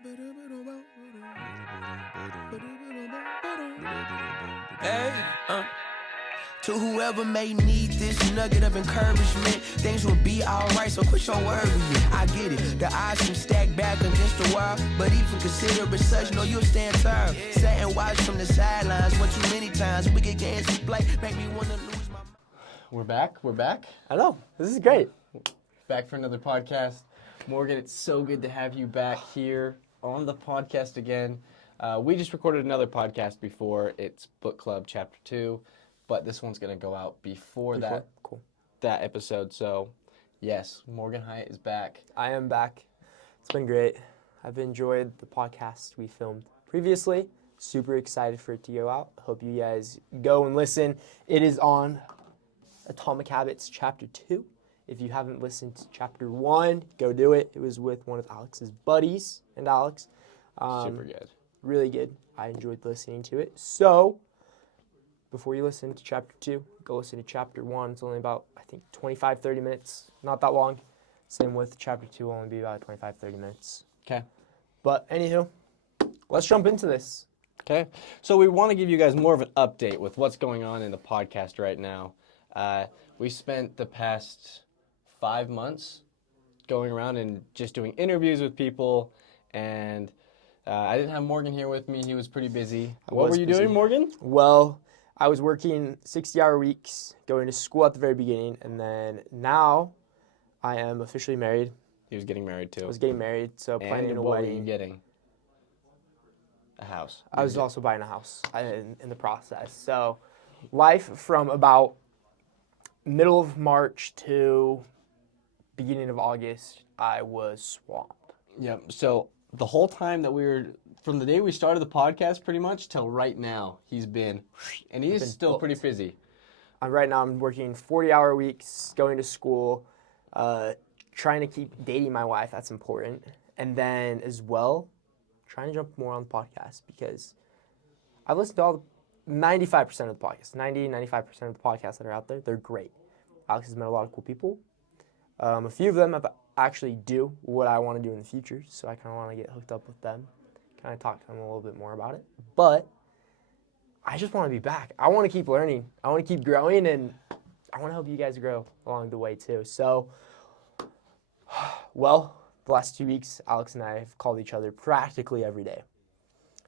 Hey, to whoever may need this nugget of encouragement, things will be alright, so quit your worrying. I get it, the odds seem stacked back against the wall, but even consider it such, know you'll stand tall. Sit and watch from the sidelines, one too many times, we get games we play, make me wanna lose my mind. We're back. I know. This is great. Back for another podcast. Morgan, it's so good to have you back here on the podcast again. We just recorded another podcast before. It's Book Club Chapter 2, but this one's going to go out before that episode. So, yes, Morgan Hyatt is back. I am back. It's been great. I've enjoyed the podcast we filmed previously. Super excited for it to go out. Hope you guys go and listen. It is on Atomic Habits Chapter 2. If you haven't listened to Chapter 1, go do it. It was with one of Alex's buddies and Alex. Super good. Really good. I enjoyed listening to it. So, before you listen to Chapter 2, go listen to Chapter 1. It's only about, 25, 30 minutes. Not that long. Same with Chapter 2, will only be about 25, 30 minutes. Okay. But, anywho, let's jump into this. Okay. So we want to give you guys more of an update with what's going on in the podcast right now. We spent the past 5 months going around and just doing interviews with people, and I didn't have Morgan here with me. He was pretty busy. What were you doing, Morgan? Well, I was working 60-hour weeks, going to school at the very beginning, and then now I am officially married. He was getting married too. I was getting married, so planning a what wedding. were you getting? A house. I was also buying a house in the process. So life from about middle of March to beginning of August, I was swamped. Yep. So the whole time that from the day we started the podcast pretty much till right now, he's been, and he is still pretty busy. Right now I'm working 40-hour weeks, going to school, trying to keep dating my wife. That's important. And then as well, trying to jump more on the podcast because I've listened to all the 95% of the podcasts, 95% of the podcasts that are out there. They're great. Alex has met a lot of cool people. A few of them have actually do what I want to do in the future, so I kind of want to get hooked up with them, kind of talk to them a little bit more about it. But I just want to be back. I want to keep learning. I want to keep growing, and I want to help you guys grow along the way too. So, well, the last 2 weeks, Alex and I have called each other practically every day,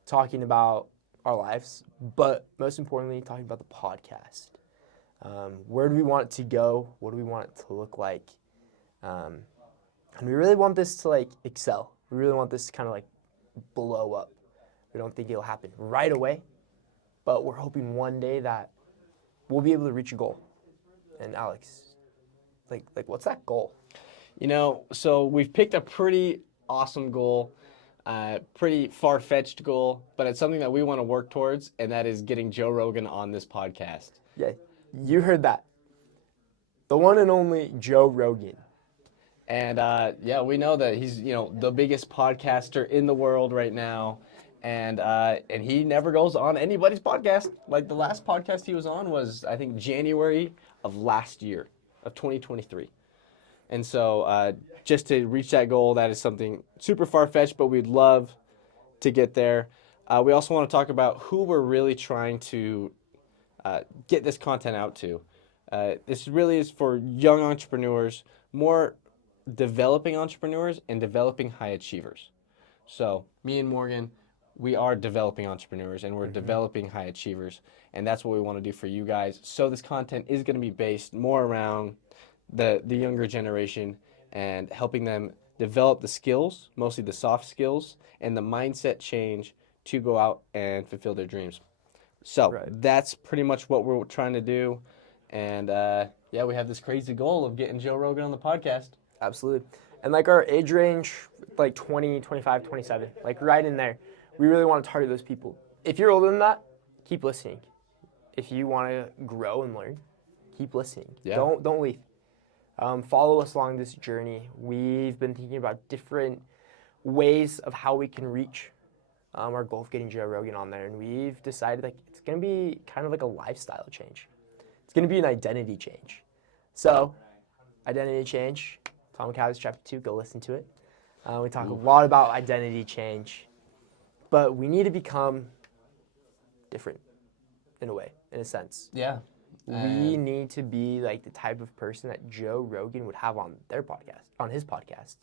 talking about our lives, but most importantly, talking about the podcast. Where do we want it to go? What do we want it to look like? And we really want this to excel. We really want this to kind of blow up. We don't think it'll happen right away, but we're hoping one day that we'll be able to reach a goal. And Alex, what's that goal? So we've picked a pretty awesome goal, pretty far-fetched goal, but it's something that we want to work towards, and that is getting Joe Rogan on this podcast. Yeah, you heard that. The one and only Joe Rogan. And, we know that he's, the biggest podcaster in the world right now. And he never goes on anybody's podcast. The last podcast he was on was, I think, January of last year, of 2023. And so just to reach that goal, that is something super far-fetched, but we'd love to get there. We also want to talk about who we're really trying to get this content out to. This really is for young entrepreneurs, more developing entrepreneurs and developing high achievers. So me and Morgan, we are developing entrepreneurs and we're developing high achievers, and that's what we want to do for you guys. So this content is going to be based more around the younger generation and helping them develop the skills, mostly the soft skills, and the mindset change to go out and fulfill their dreams. So That's pretty much what we're trying to do. And we have this crazy goal of getting Joe Rogan on the podcast. Absolutely. And our age range, 20, 25, 27, right in there. We really want to target those people. If you're older than that, keep listening. If you want to grow and learn, keep listening. Yeah. Don't leave. Follow us along this journey. We've been thinking about different ways of how we can reach our goal of getting Joe Rogan on there. And we've decided it's going to be kind of like a lifestyle change. It's going to be an identity change. So, identity change, Atomic Habits Chapter 2, go listen to it. We talk a lot about identity change, but we need to become different in a way, in a sense. Yeah. We need to be like the type of person that Joe Rogan would have on his podcast.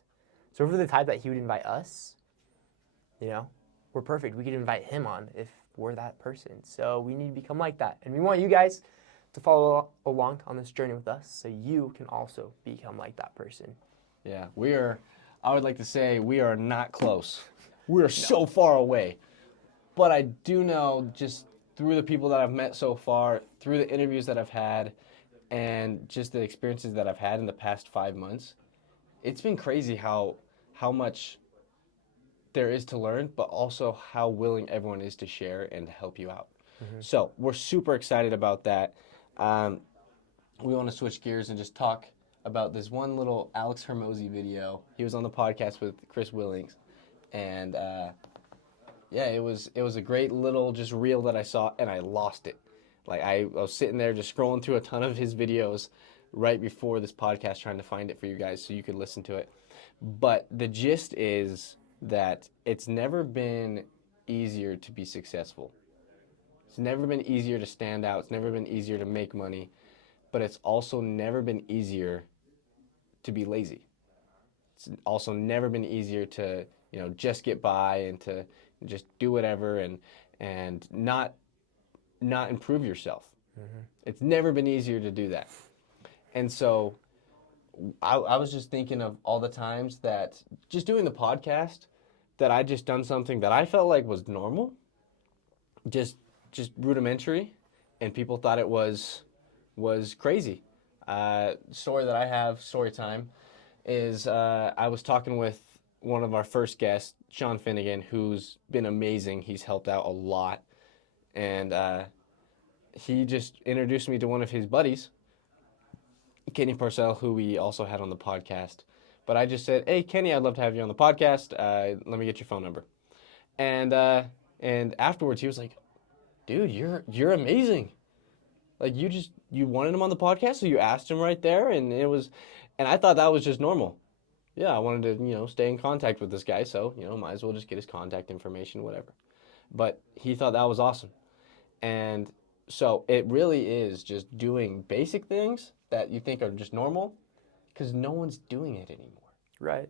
So if we're the type that he would invite us, we're perfect. We could invite him on if we're that person. So we need to become like that. And we want you guys to follow along on this journey with us so you can also become like that person. Yeah, I would like to say we are not close. We are so far away. But I do know, just through the people that I've met so far, through the interviews that I've had, and just the experiences that I've had in the past 5 months, it's been crazy how much there is to learn, but also how willing everyone is to share and to help you out. So we're super excited about that. We want to switch gears and just talk about this one little Alex Hermosi video. He was on the podcast with Chris Willings, and it was a great little just reel that I saw, and I lost it. Like I was sitting there just scrolling through a ton of his videos right before this podcast, trying to find it for you guys so you could listen to it. But the gist is that it's never been easier to be successful. It's never been easier to stand out. It's never been easier to make money. But it's also never been easier to be lazy. It's also never been easier to, just get by and to just do whatever and not improve yourself. It's never been easier to do that. And so I was just thinking of all the times that just doing the podcast, that I just done something that I felt like was normal, just rudimentary, and people thought it was crazy. Story that I have, story time, is I was talking with one of our first guests, Sean Finnegan, who's been amazing. He's helped out a lot. And he just introduced me to one of his buddies, Kenny Parcell, who we also had on the podcast. But I just said, "Hey, Kenny, I'd love to have you on the podcast. Let me get your phone number." And afterwards, he was like, "Dude, you're amazing. Like you wanted him on the podcast, so you asked him right there, and I thought that was just normal. Yeah, I wanted to stay in contact with this guy, so might as well just get his contact information, whatever. But he thought that was awesome, and so it really is just doing basic things that you think are just normal, because no one's doing it anymore. Right.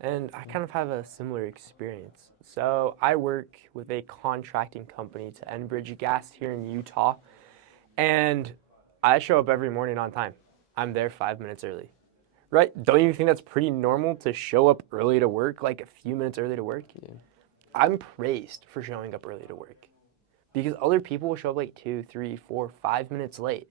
And I kind of have a similar experience. So I work with a contracting company to Enbridge Gas here in Utah. And I show up every morning on time. I'm there 5 minutes early. Right? Don't you think that's pretty normal to show up early to work, like a few minutes early to work? Yeah. I'm praised for showing up early to work. Because other people will show up like 2, 3, 4, 5 minutes late.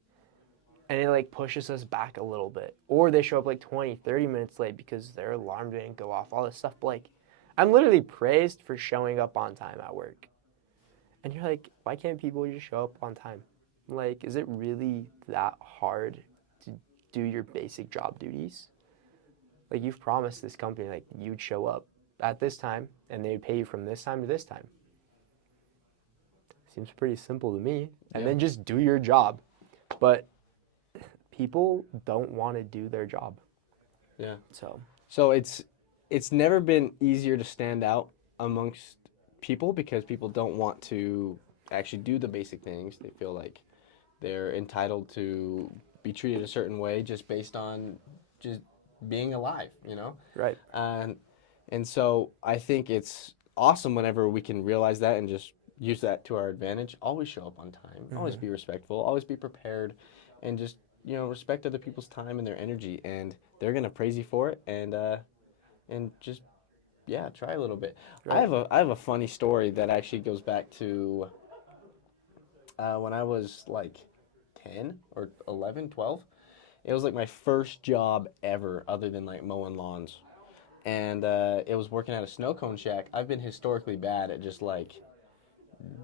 And it like pushes us back a little bit. Or they show up like 20, 30 minutes late because their alarm didn't go off, all this stuff. But like, I'm literally praised for showing up on time at work. And you're like, why can't people just show up on time? Like, is it really that hard to do your basic job duties? Like, you've promised this company, like, you'd show up at this time, and they'd pay you from this time to this time. Seems pretty simple to me. And then just do your job. But people don't want to do their job. Yeah. So it's never been easier to stand out amongst people, because people don't want to actually do the basic things. They feel like they're entitled to be treated a certain way just based on just being alive, Right. And so I think it's awesome whenever we can realize that and just use that to our advantage. Always show up on time. Always be respectful. Always be prepared, and just respect other people's time and their energy. And they're gonna praise you for it. And just try a little bit. Right. I have a funny story that actually goes back to when I was like 10 or 11, 12. It was like my first job ever, other than like mowing lawns. And it was working at a snow cone shack. I've been historically bad at just like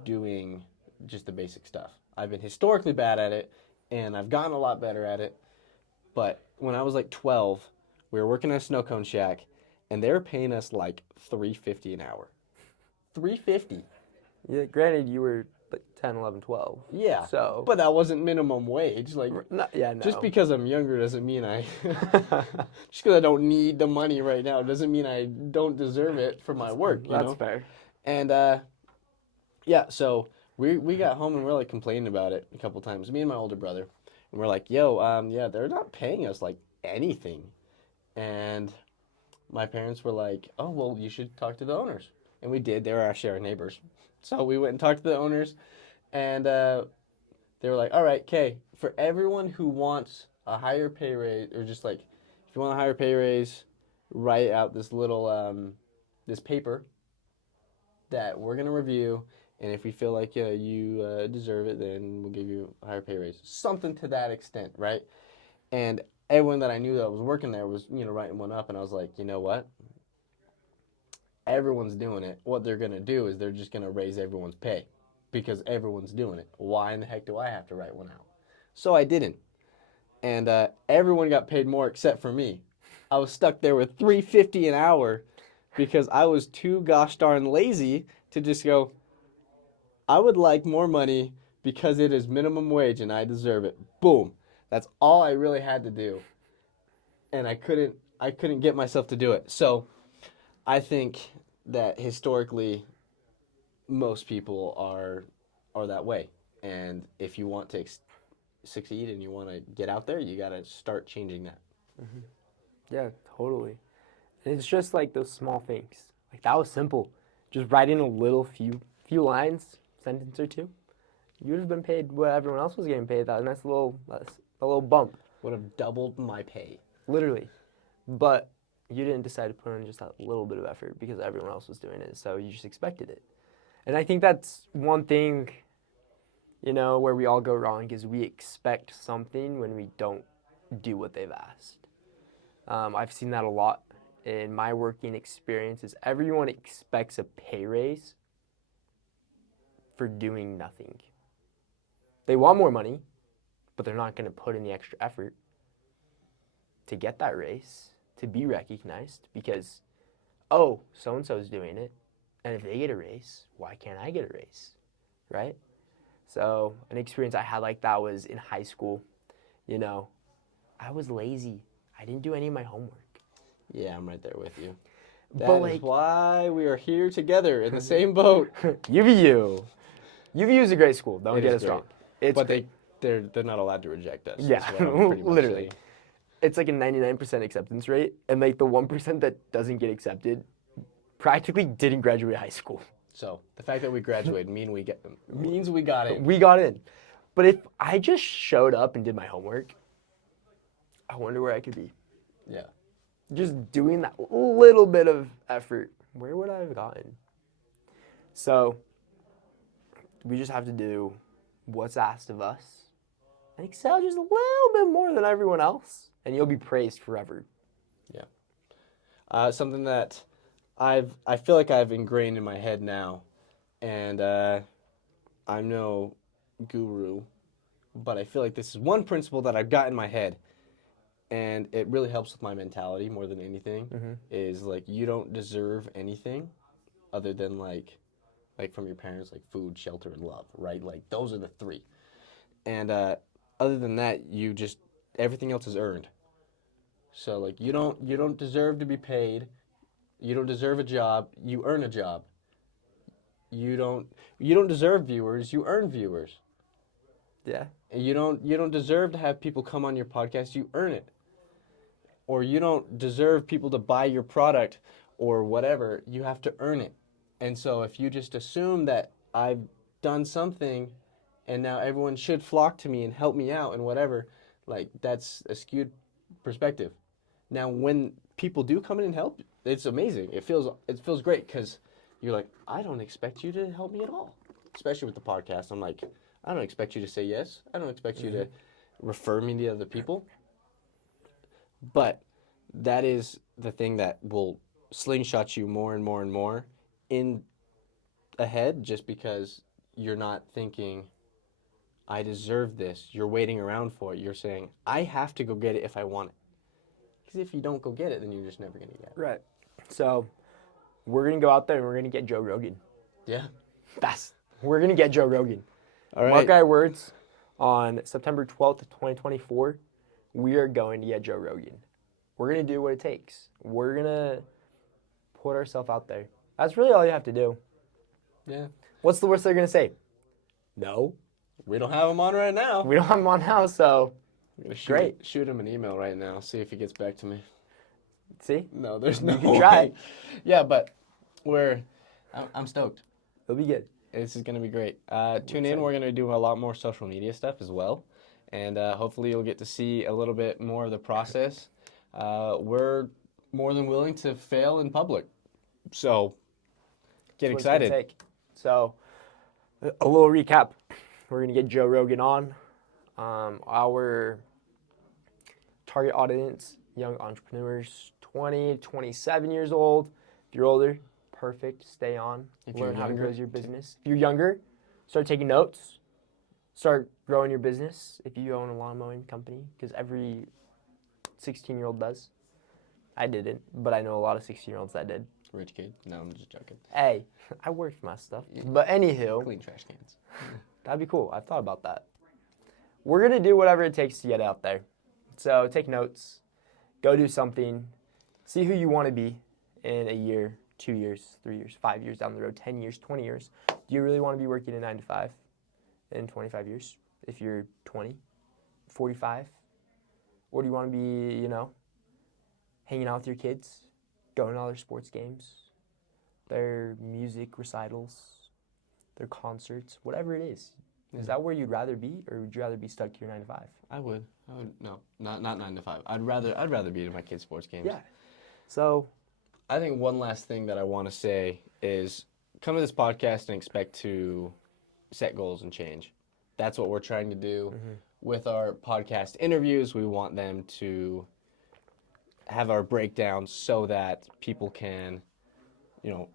doing just the basic stuff. I've been historically bad at it, and I've gotten a lot better at it. But when I was like 12, we were working at a snow cone shack, and they were paying us like $3.50 an hour. $3.50. Yeah, granted, you were like 10, 11, 12. Yeah. So. But that wasn't minimum wage. Like, No. just because I'm younger doesn't mean just because I don't need the money right now doesn't mean I don't deserve it for my work, you know? That's fair. And, yeah, so we got home and we're, like, complaining about it a couple times, me and my older brother. And we're like, yo, yeah, they're not paying us, like, anything. And my parents were like, oh, well, you should talk to the owners. And we did. They were actually our neighbors. So we went and talked to the owners, and they were like, all right, okay, for everyone who wants a higher pay raise, or just like, if you want a higher pay raise, write out this little, this paper that we're going to review, and if we feel like you deserve it, then we'll give you a higher pay raise. Something to that extent, right? And everyone that I knew that was working there was, writing one up, and I was like, you know what? Everyone's doing it. What they're going to do is they're just going to raise everyone's pay because everyone's doing it. Why in the heck do I have to write one out? So I didn't. And everyone got paid more except for me. I was stuck there with $3.50 an hour because I was too gosh darn lazy to just go, I would like more money because it is minimum wage and I deserve it. Boom. That's all I really had to do. And I couldn't get myself to do it. So I think that historically most people are that way. And if you want to succeed and you want to get out there, you got to start changing that. Mm-hmm. Yeah, totally. And it's just like those small things. Like that was simple. Just write in a little few lines, sentence or two. You would have been paid what everyone else was getting paid. That was a nice little bump. Would have doubled my pay. Literally. But you didn't decide to put in just that little bit of effort because everyone else was doing it, so you just expected it. And I think that's one thing, where we all go wrong is we expect something when we don't do what they've asked. I've seen that a lot in my working experiences. Everyone expects a pay raise for doing nothing. They want more money, but they're not going to put in the extra effort to get that raise, to be recognized because, oh, so-and-so is doing it, and if they get a raise, why can't I get a raise, right? So an experience I had like that was in high school. I was lazy. I didn't do any of my homework. Yeah, I'm right there with you. But That is why we are here together in the same boat. UVU. UVU is a great school. Don't It get is us great. wrong. It's but great. they're not allowed to reject us. Yeah, is what I'm pretty much literally. saying. It's like a 99% acceptance rate, and like the 1% that doesn't get accepted practically didn't graduate high school. So the fact that we graduated means we got in. We got in. But if I just showed up and did my homework, I wonder where I could be. Yeah. Just doing that little bit of effort, where would I have gotten? So we just have to do what's asked of us and excel just a little bit more than everyone else, and you'll be praised forever. Yeah. Something that I feel like I've ingrained in my head now, and I'm no guru, but I feel like this is one principle that I've got in my head, and it really helps with my mentality more than anything, is like you don't deserve anything other than like from your parents, like food, shelter, and love, right? Like those are the three. And other than that, everything else is earned. So like you don't deserve to be paid. You don't deserve a job. You earn a job. You don't deserve viewers. You earn viewers. Yeah. And you don't deserve to have people come on your podcast. You earn it. Or you don't deserve people to buy your product or whatever. You have to earn it. And so if you just assume that I've done something and now everyone should flock to me and help me out and whatever, like that's a skewed perspective. Now when people do come in and help, it's amazing. It feels great because you're like, I don't expect you to help me at all. Especially with the podcast. I'm like, I don't expect you to say yes. I don't expect you to refer me to other people. But that is the thing that will slingshot you more and more and more in ahead, just because you're not thinking, I deserve this. You're waiting around for it. You're saying, I have to go get it if I want it. Because if you don't go get it, then you're just never going to get it. Right. So we're going to go out there and we're going to get Joe Rogan. Yeah. That's We're going to get Joe Rogan. All right. Mark our words, on September 12th, 2024, we are going to get Joe Rogan. We're going to do what it takes. We're going to put ourselves out there. That's really all you have to do. Yeah. What's the worst they're going to say? No. We don't have him on right now. We don't have him on now, so I'm gonna great. shoot him an email right now, see if he gets back to me. See? No, there's no can try. way. Yeah, but I'm stoked. It'll be good. This is going to be great. Tune in. We're going to do a lot more social media stuff as well. And hopefully you'll get to see a little bit more of the process. We're more than willing to fail in public. So get That's what it's excited. gonna take. So a little recap. We're going to get Joe Rogan on. Our target audience, young entrepreneurs, 20, 27 years old. If you're older, perfect. Stay on. If Learn you're how to younger, grow your business. If you're younger, start taking notes. Start growing your business if you own a lawn mowing company, because every 16-year-old does. I didn't, but I know a lot of 16-year-olds that did. Rich kid. No, I'm just joking. Hey, I worked for my stuff. But anywho, Clean trash cans. that'd be cool. I've thought about that. We're going to do whatever it takes to get out there. So take notes. Go do something. See who you want to be in a year, 2 years, 3 years, 5 years down the road, 10 years, 20 years. Do you really want to be working a 9 to 5 in 25 years if you're 20, 45? Or do you want to be, hanging out with your kids, going to all their sports games, their music recitals, their concerts, whatever it is? Is that where you'd rather be, or would you rather be stuck to your 9 to 5? I would. No, not 9 to 5. I'd rather be in my kids' sports games. Yeah. So I think one last thing that I want to say is come to this podcast and expect to set goals and change. That's what we're trying to do with our podcast interviews. We want them to have our breakdowns so that people can,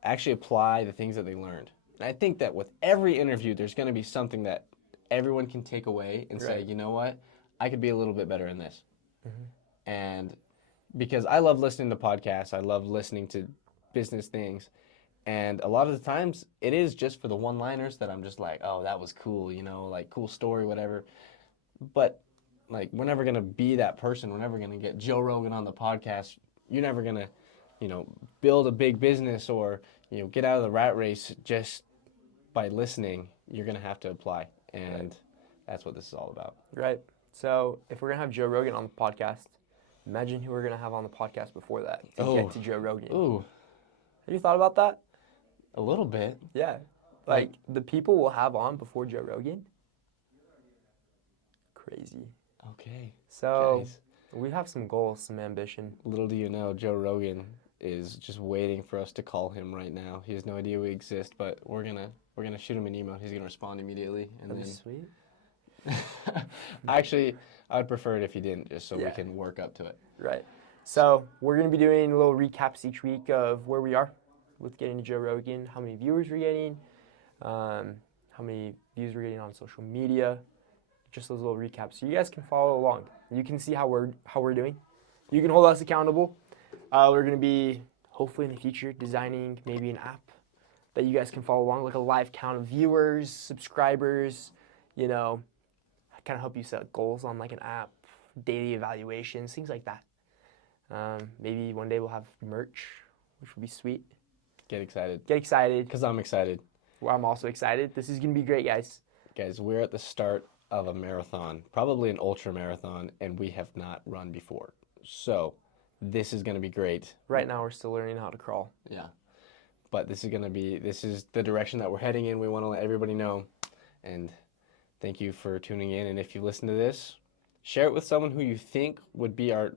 actually apply the things that they learned. And I think that with every interview, there's going to be something that everyone can take away and say, you know what, I could be a little bit better in this. And because I love listening to podcasts, I love listening to business things. And a lot of the times, it is just for the one-liners that I'm just like, oh, that was cool, like cool story, whatever. But like, we're never going to be that person. We're never going to get Joe Rogan on the podcast. You're never going to, build a big business or, get out of the rat race just by listening. You're going to have to apply. And that's what this is all about. Right. So if we're going to have Joe Rogan on the podcast, imagine who we're going to have on the podcast before that to get to Joe Rogan. Ooh. Have you thought about that? A little bit. Yeah. Like the people we'll have on before Joe Rogan. Crazy. Okay. So Guys, we have some goals, some ambition. little do you know, Joe Rogan is just waiting for us to call him right now. He has no idea we exist, but we're gonna shoot him an email. He's gonna respond immediately, and That'd then be sweet. Actually, I'd prefer it if you didn't, just so we Yeah. can work up to it. Right. So we're going to be doing little recaps each week of where we are with getting to Joe Rogan, how many viewers we're getting, how many views we're getting on social media, just those little recaps. So you guys can follow along. You can see how we're doing. You can hold us accountable. We're going to be, hopefully in the future, designing maybe an app that you guys can follow along, like a live count of viewers, subscribers, kind of help you set goals on like an app, daily evaluations, things like that. Maybe one day we'll have merch, which would be sweet. Get excited. Get excited. Because I'm excited. Well, I'm also excited. This is going to be great, guys. Guys, we're at the start of a marathon, probably an ultra marathon, and we have not run before. So this is going to be great. Right now, we're still learning how to crawl. Yeah. But this is the direction that we're heading in. We want to let everybody know. And thank you for tuning in. And if you listen to this, share it with someone who you think would be our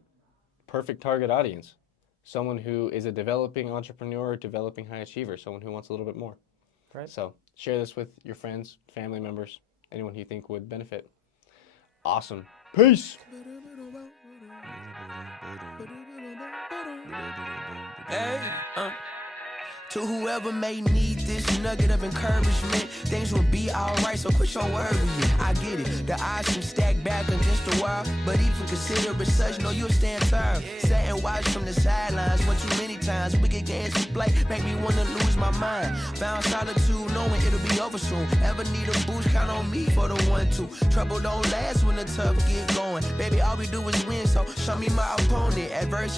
perfect target audience. Someone who is a developing entrepreneur, developing high achiever, someone who wants a little bit more. Right. So share this with your friends, family members, anyone who you think would benefit. Awesome. Peace. Hey, To whoever may need this nugget of encouragement, things will be alright, so quit your worrying. I get it, the odds seem stacked back against the wall, but even consider it such, know you'll stand tall. Sat and watched from the sidelines one too many times. Wicked games we play make me wanna lose my mind. Found solitude knowing it'll be over soon. Ever need a boost, count on me for the 1-2. Trouble don't last when the tough get going. Baby, all we do is win, so show me my opponent. Adversity